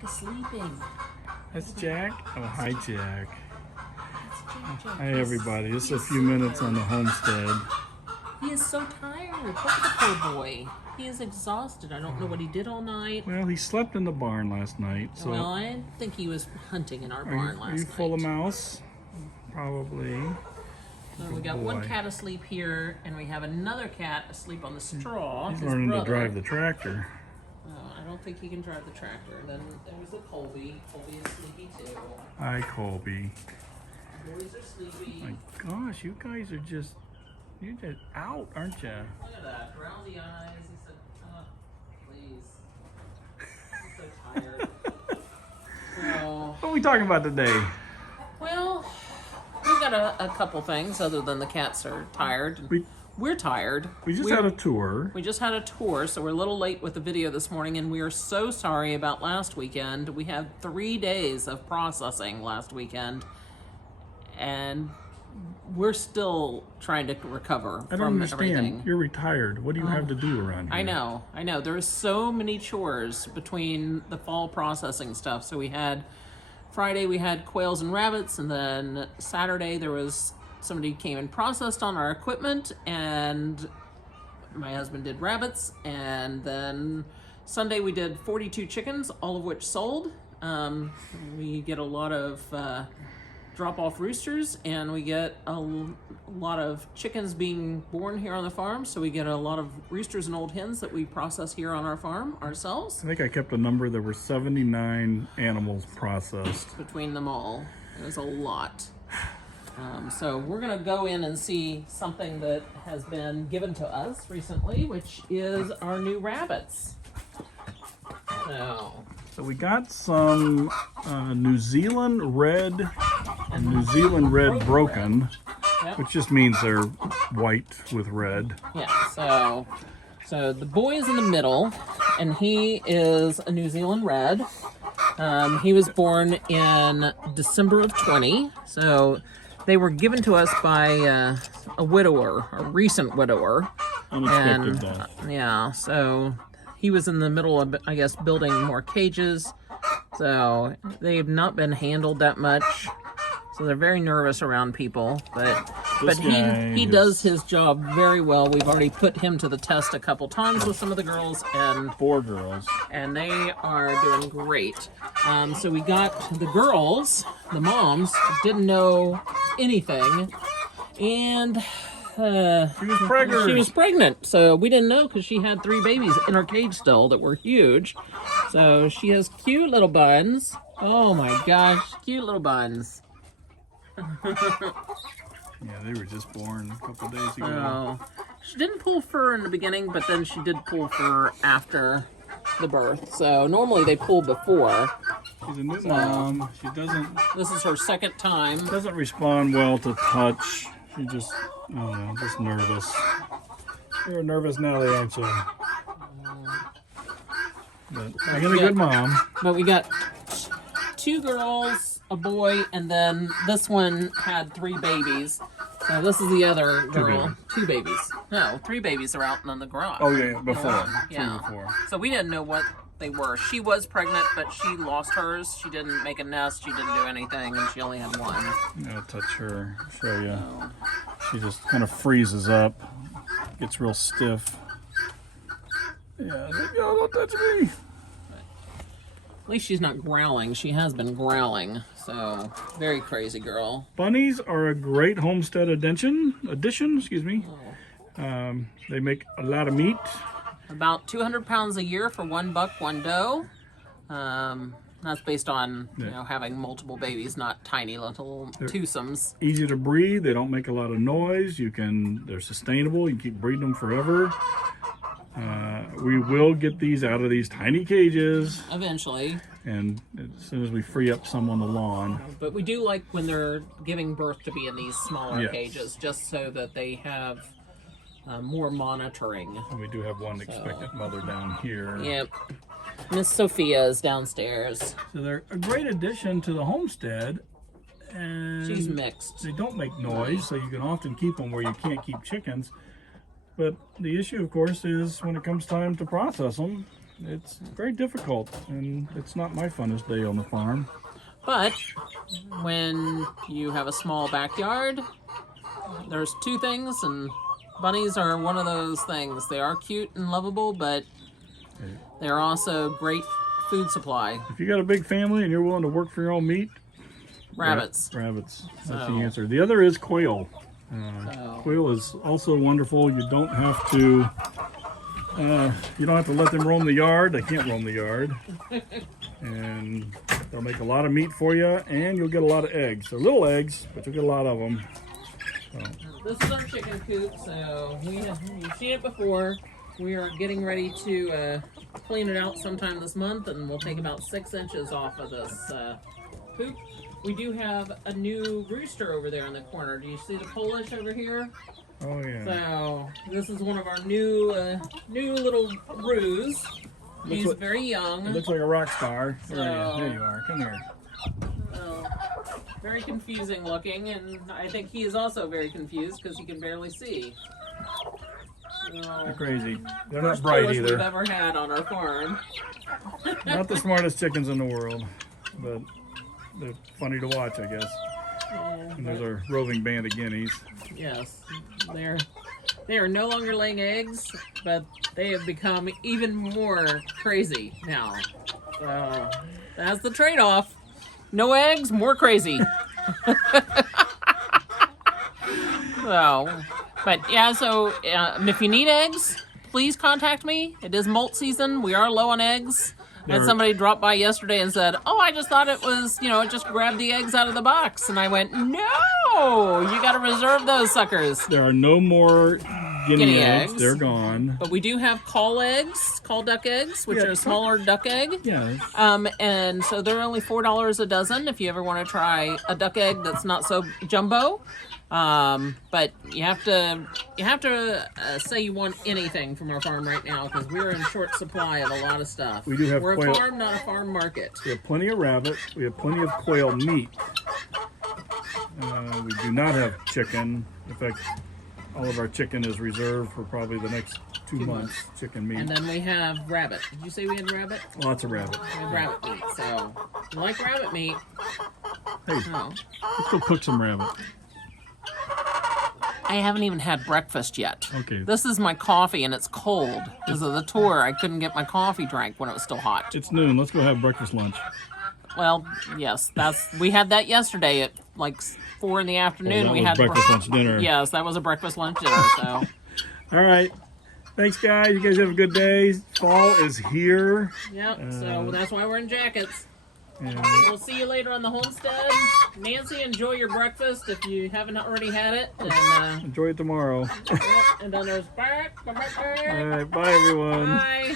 Jack is sleeping. That's Jack? Oh, hi, Jack. That's Jack. Hi, everybody. This is a few minutes on the homestead. He is so tired. Look at the poor boy. He is exhausted. I don't know what he did all night. Well, he slept in the barn last night. So Well, I think he was hunting in our barn last night. Are you full of mouse? Probably. So we got one cat asleep here, and we have another cat asleep on the straw. He's his learning brother. to drive the tractor. Oh, I don't think he can drive the tractor. And then there's a Colby. Colby is sleepy too. Hi, Colby. Boys are sleepy. My gosh, you guys are just, you're just out, aren't you? Look at that. Drowsy eyes. He said, oh, please. I'm so tired. So, What are we talking about today? well, we've got a couple things other than the cats are tired. We're tired. We just had a tour. We just had a tour, so we're a little late with the video this morning, and we are so sorry about last weekend. We had 3 days of processing last weekend, and we're still trying to recover I don't from understand. everything. You're retired. What do you have to do around here? I know. There's so many chores between the fall processing stuff. So we had Friday, we had quails and rabbits, and then Saturday there was somebody came and processed on our equipment, and my husband did rabbits, and then Sunday we did 42 chickens, all of which sold. We get a lot of drop-off roosters, and we get a lot of chickens being born here on the farm, so we get a lot of roosters and old hens that we process here on our farm ourselves. I think I kept a number. There were 79 animals processed. Between them all, it was a lot. So we're gonna go in and see something that has been given to us recently, which is our new rabbits. So we got some New Zealand red and New Zealand red broken, Yep. which just means they're white with red. Yeah, so the boy is in the middle, and he is a New Zealand red. He was born in December of 20, so they were given to us by a widower, a recent widower. Unexpected death. Yeah, so he was in the middle of, I guess, building more cages, so they've not been handled that much. So they're very nervous around people, but he does his job very well. We've already put him to the test a couple times with some of the girls, and 4 girls. and they are doing great. So we got the girls, the moms, didn't know anything, and She was pregnant. she was pregnant, so we didn't know because she had 3 babies in her cage still that were huge. So she has cute little buns. Oh my gosh, cute little buns. Yeah, they were just born a couple days ago. Oh, she didn't pull fur in the beginning, but then she did pull fur after the birth. So normally they pull before. She's a new mom. She This is her second time. doesn't respond well to touch. She just, I don't know, just nervous. You're a nervous Nelly, aren't you? But I got a good mom. But we got 2 girls, a boy, and then this one had 3 babies. So this is the other girl. 2 babies. No, 3 babies are out in the garage. Oh yeah, before. Yeah. Before. So we didn't know what they were. She was pregnant, but she lost hers. She didn't make a nest. She didn't do anything, and she only had 1. I'll touch her, show you. She just kind of freezes up, gets real stiff. Yeah, there you go, don't touch me. At least she's not growling. She has been growling. So, very crazy girl. Bunnies are a great homestead addition, excuse me. Oh. They make a lot of meat. About 200 pounds a year for 1 buck, 1 doe. That's based on having multiple babies, not tiny little twosomes. Easy to breed. They don't make a lot of noise. They're sustainable. You can keep breeding them forever. We will get these out of these tiny cages Eventually. and as soon as we free up some on the lawn. But we do like when they're giving birth to be in these smaller Yes. cages, just so that they have more monitoring. And we do have one expectant mother down here. Yep. Miss Sophia is downstairs. So they're a great addition to the homestead. And She's mixed. they don't make noise, so you can often keep them where you can't keep chickens. But the issue, of course, is when it comes time to process them, it's very difficult, and it's not my funnest day on the farm. But when you have a small backyard, there's two things, and bunnies are one of those things. They are cute and lovable, but they're also great food supply. If you got a big family and you're willing to work for your own meat, Rabbits. Rabbits. That's So- the answer. The other is quail. Quail is also wonderful. You don't have to let them roam the yard. They can't roam the yard. And they'll make a lot of meat for you, and you'll get a lot of eggs. They're little eggs, but you'll get a lot of them. This is our chicken coop, so you've seen it before. We are getting ready to clean it out sometime this month, and we'll take about 6 inches off of this coop. We do have a new rooster over there in the corner. Do you see the Polish over here? Oh yeah. So this is one of our new little roos. He's very young. It looks like a rock star. There So- you are. Come here. Very confusing looking, and I think he is also very confused because he can barely see. They're crazy. They're not First bright Polish either. we've ever had on our farm. Not the smartest chickens in the world, but they're funny to watch, I guess. And there's our roving band of guineas. Yes, they are no longer laying eggs, but they have become even more crazy now. So that's the trade-off. No eggs, more crazy. But yeah, so if you need eggs, please contact me. It is molt season. We are low on eggs. And somebody dropped by yesterday and said, "Oh, I just thought it was, it just grabbed the eggs out of the box." And I went, "No, you got to reserve those suckers." There are no more guinea eggs. eggs. They're gone. But we do have call duck eggs, which are a smaller duck egg. Yeah. And so they're only $4 a dozen if you ever want to try a duck egg that's not so jumbo. But you have to say you want anything from our farm right now because we're in short supply of a lot of stuff. We do have We're quail. a farm, not a farm market. We have plenty of rabbit. We have plenty of quail meat. We do not have chicken. In fact, all of our chicken is reserved for probably the next 2 months. Chicken meat. And then we have rabbit. Did you say we had rabbit? Lots of rabbit. We have rabbit meat. So if you like rabbit meat, Hey, oh. let's go cook some rabbit. I haven't even had breakfast yet. Okay. This is my coffee and it's cold because of the tour. I couldn't get my coffee drank when it was still hot. It's noon. Let's go have breakfast lunch. Well, yes, we had that yesterday at like 4 in the afternoon. That We was had breakfast lunch dinner. Yes, that was a breakfast lunch dinner. So All right. Thanks, guys. You guys have a good day. Fall is here. yep. So that's why we're in jackets. And We'll see you later on the homestead. Nancy, enjoy your breakfast if you haven't already had it. And enjoy it tomorrow. and then there's back. All right. Bye, everyone. Bye.